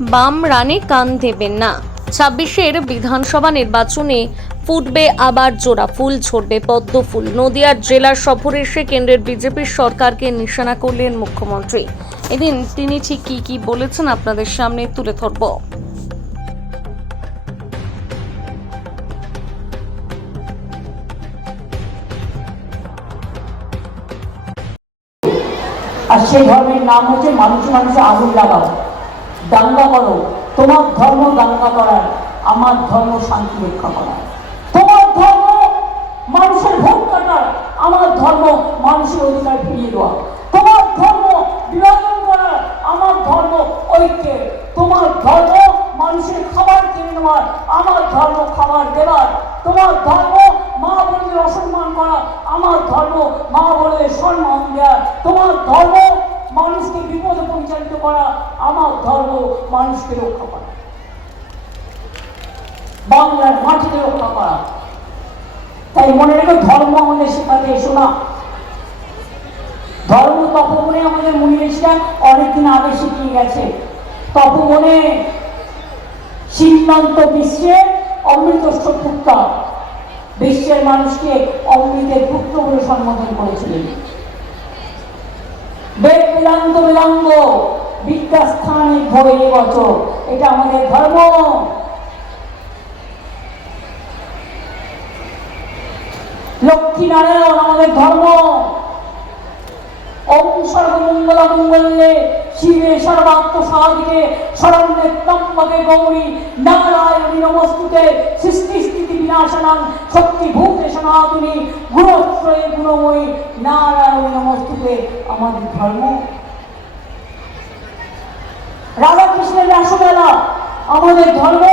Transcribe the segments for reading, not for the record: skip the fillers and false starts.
বাম রানে কান দেবেন না। 26-এর বিধানসভা নির্বাচনে ফুটবে আবার জোড়া ফুল, ঝরবে পদ্ম ফুল। নদিয়ার জেলার সফরে এসে কেন্দ্রের বিজেপির সরকারকে নিশানা করলেন মুখ্যমন্ত্রী। এদিন তিনি ঠিক কি বলেছেন আপনাদের সামনে তুলে ধরব। আর সেই ধর্মের নাম হচ্ছে মানুষে মানুষে আগুন লাগাও, দাঙ্গা করো। তোমার ধর্ম দাঙ্গা করার, আমার ধর্ম শান্তি রক্ষা করার। তোমার ধর্ম মানুষের ভোট কাটার, আমার ধর্ম মানুষের অধিকার ফিরিয়ে দেওয়া। তোমার ধর্ম বিভাজন করার, আমার ধর্ম ঐক্যে। তোমার ধর্ম মানুষের খাবার কিনে নেওয়ার, আমার ধর্ম খাবার দেওয়ার। তোমার ধর্ম মা বোনদের অসম্মান করা, আমার ধর্ম মা বোনদের সম্মান দেওয়া। তোমার ধর্ম মানুষকে বিপদে পরিচালিত করা, আমার ধর্ম মানুষকে রক্ষা করা, বাংলার মাটিকে রক্ষা করা। তাই মনে রেখো, ধর্ম আমাদের শেখাতে এসো না। ধর্ম তপবনে আমাদের মুনি ঋষিরা অনেকদিন আগে শিখিয়ে গেছে। তপবনে সীমান্ত বিশ্বে অমৃতস্ব পুত্র, বিশ্বের মানুষকে অমৃতের পুত্র বলে সম্বোধন করেছিলেন। বেদ বেদান্ত বেদাঙ্গ বিদ্যাস্থানে ভয়ে বচ, এটা আমাদের ধর্ম। লক্ষ্মী নারায়ণ আমাদের ধর্ম। ওম সর্বমঙ্গল মঙ্গলে শিবে সর্বাত্ম সাধিকে শরণ্যে ত্রম্বকে গৌরী নারায়ণী নমস্তুতে। সৃষ্টি স্থিতি বিনাশনাং শক্তি ভূতে সনাতনী গুণশ্রয়ে গুণময়ী নারায়ণী নমস্তুতে আমাদের ধর্ম। রাধাকৃষ্ণের রাসমেলা আমাদের ধর্ম।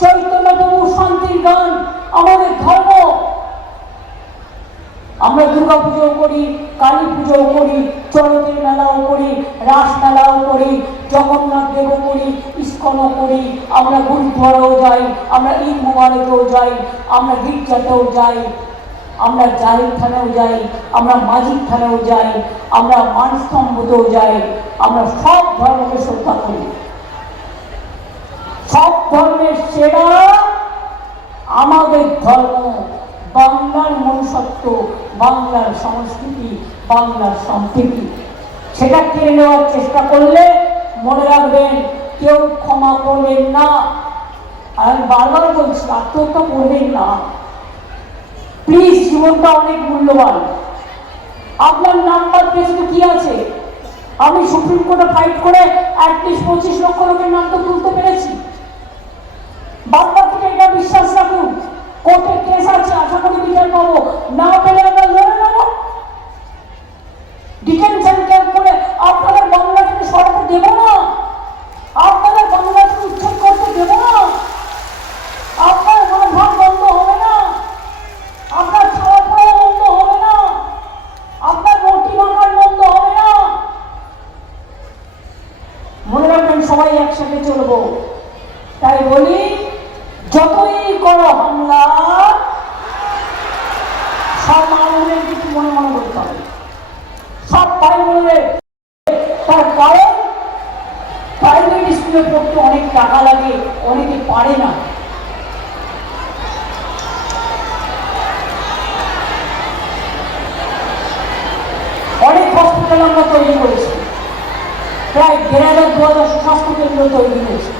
চৈতন্য প্রভুর শান্তির গান আমাদের ধর্ম। আমরা দুর্গা পুজো করি, কালী পুজো করি, চরকের মেলাও করি, রাস মেলাও করি, জগন্নাথ দেবও করি, ইস্কনও করি, আমরা গুরুদ্বারাও যাই, আমরা ঈদ মোবারকেও যাই, আমরা গির্জাতেও যাই, আমরা জাহির থানেও যাই, আমরা মাঝির থানেও যাই, আমরা মানস্তম্ভতেও যাই। আমরা সব ধর্মকে শ্রদ্ধা করি। সব ধর্মের সেরা আমাদের ধর্ম। বাংলার মনুষ্যত্ব, বাংলার সংস্কৃতি, বাংলার সম্প্রীতি, সেটা কেড়ে নেওয়ার চেষ্টা করলে মনে রাখবেন, কেউ ক্ষমা করবেন না। আমি বারবার বলছি, আত্মহত্যা করবেন না প্লিজ। জীবনটা অনেক মূল্যবান। আপনার নাম্বার পেজে কি আছে? আমি সুপ্রিম কোর্টে ফাইট করে অ্যাটলিস্ট 25 লক্ষ লোকের নাম তো তুলতে পেরেছি। বারবার থেকে এটা বিশ্বাস রাখুন, কোর্টে কেস আছে, আশা করি বিচার পাবো। না পেলে আমরা লড়ে নেব। ডিটেনশন ক্যাম্প করে আপনাদের বাংলা থেকে সরাতে দেব না, আপনাদের বাংলা থেকে উচ্ছেদ করতে দেব না, আপনার মানভাব বন্ধ হবে না, আপনার খাওয়া পড়া বন্ধ হবে না, আপনার রুটি মাখার বন্ধ হবে না। মনে রাখবেন, সবাই একসাথে চলবো। তাই বলি, যতই করো হামলা, সব মানুষের কিছু মনে মনে করতে হবে, সব ভাই বোনের। তার কারণ প্রাইভেট স্কুলে পড়তে অনেক টাকা লাগে, অনেকে পারে না। অনেক হসপিটাল আমরা তৈরি করেছি, প্রায় 1500-2000 স্বাস্থ্য কেন্দ্র তৈরি হয়েছে।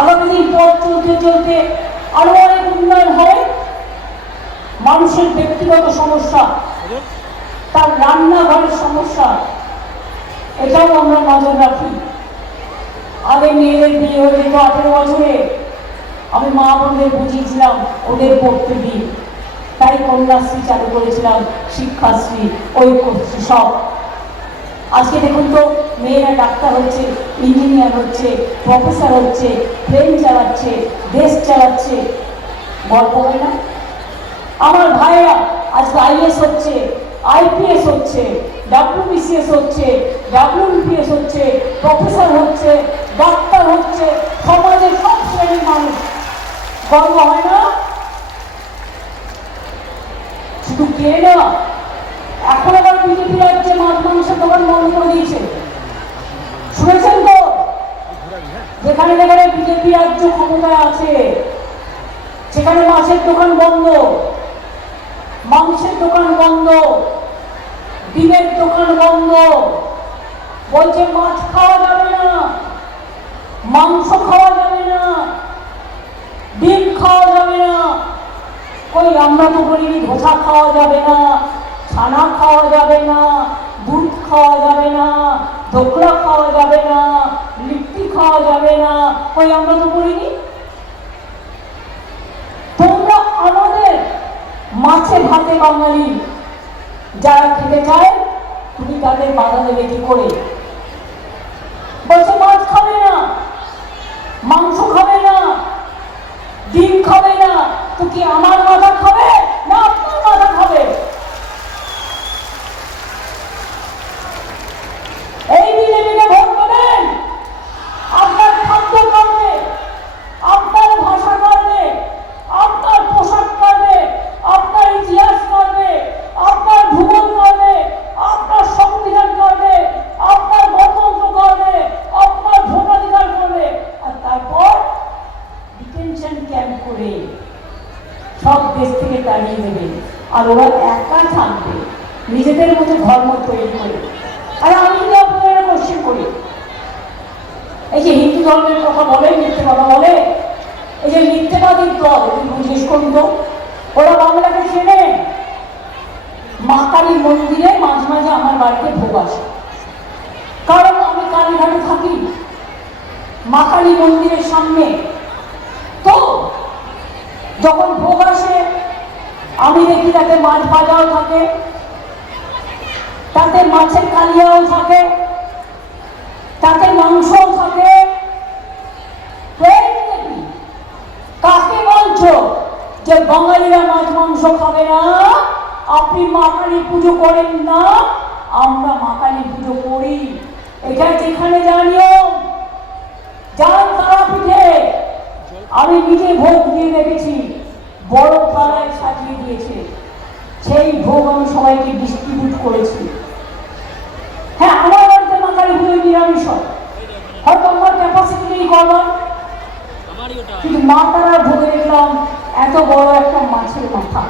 আগামী দিন পথ চলতে চলতে আরো অনেক উন্নয়ন হবে। মানুষের ব্যক্তিগত সমস্যা, তার রান্নাঘরের সমস্যা, এটাও আমরা নজর রাখি। আগে মেয়েদের বিয়ে হয়ে যেত 18 বছরে, আমি মা বোনদের বুঝিয়েছিলাম ওদের পড়তে দিন, তাই কন্যাশ্রী চালু করেছিলাম, শিক্ষাশ্রী, ঐক্যশ্রী, সব। আজকে দেখুন তো, মেয়েরা ডাক্তার হচ্ছে, ইঞ্জিনিয়ার হচ্ছে, প্রফেসর হচ্ছে, প্লেন চালাচ্ছে, দেশ চালাচ্ছে। গল্প হয় না? আমার ভাইরা আজকে আইএস হচ্ছে, আইপিএস হচ্ছে, ডাব্লিউবিসিএস হচ্ছে, ডাব্লিউবিপিএস হচ্ছে, প্রফেসর হচ্ছে, ডাক্তার হচ্ছে, সমাজের সব শ্রেণীর মানুষ। গর্ব হয় না? শুধু কে না, এখন আবার বিজেপি রাজ্যে মাছ মাংসের দোকান বন্ধ করে দিয়েছে, শুনেছেন? যেখানে যেখানে বিজেপি রাজ্য ক্ষমতায় আছে সেখানে মাছের দোকান বন্ধ, মাংসের দোকান বন্ধ, ডিমের দোকান বন্ধ। বলছে মাছ খাওয়া যাবে না, মাংস খাওয়া যাবে না, ডিম খাওয়া যাবে না। কই আমরা তো বলিনি ধোসা খাওয়া যাবে না, ছানা খাওয়া যাবে না, দুধ খাওয়া যাবে না, ধোকলা খাওয়া যাবে না, লিট্টি খাওয়া যাবে না। কই আমরা তো বলিনি। তোমরা আমাদের মাছে ভাতে বাঙালি যারা খেতে চায় তুমি তাদের বাধা দেবে কি করে? বলছে মাছ খাবে না, মাংস খাবে না, ডিম খাবে না। তো কি আমার মাথা খাবে না আপনার মাথা খাবে? এই বিজেপিকে ভোট দেবেন আপনার খাদ্য কারণে, আপনার ভাষা কারণে, আপনার পোশাক কারণে, আপনার ইতিহাস কারণে, আপনার ভূগোল কারণে, আপনার সংবিধান কারণে, আপনার গণতন্ত্র কারণে, আপনার ভোটাধিকার কারণে। আর তারপর ডিটেনশন ক্যাম্প করে সব দেশ থেকে তাড়িয়ে দেবে। আর ওরা একা থাকবে নিজেদের মতো ধর্ম তৈরি করে। আর আমি যদি আপনাদের কোশ্চেন করি, এই যে হিন্দু ধর্মের কথা বলে, মিথ্যে কথা বলে, এই যে মিথ্যেবাদীর দল, জিজ্ঞেস করুন তো ওরা বাংলাকে চেনে? মা কালী মন্দিরে মাঝে মাঝে আমার বাড়িতে ভোগ আসে, কারণ আমি কালীঘাটে থাকি, মা কালী মন্দিরের সামনে। তো যখন ভোগ আসে আমি দেখি তাতে মাছ ভাজাও থাকে, তাতে মাছের কালিয়াও থাকে, তাতে মাংসও থাকে। কাকে বলছো যে বাঙালিরা মাছ মাংস খাবে না? আপনি মা কালী পুজো করেন না, আমরা মা কালী পুজো করি। এটা যেখানে জানিও যান তারাপীঠে আমি নিজে ভোগ দিয়ে দেখেছি, বড় পাড়ায় সাজিয়ে দিয়েছে, সেই ভোগ আমি সবাইকে ডিস্ট্রিবিউট করেছি। হ্যাঁ, আমার বাড়িতে মা কালী পুজো নিরামিষ হয়, হয়তো আমার ক্যাপাসিটি নেই করবার, কিন্তু মা তারার ভোগে দেখলাম এত বড় একটা মাছের মাথা।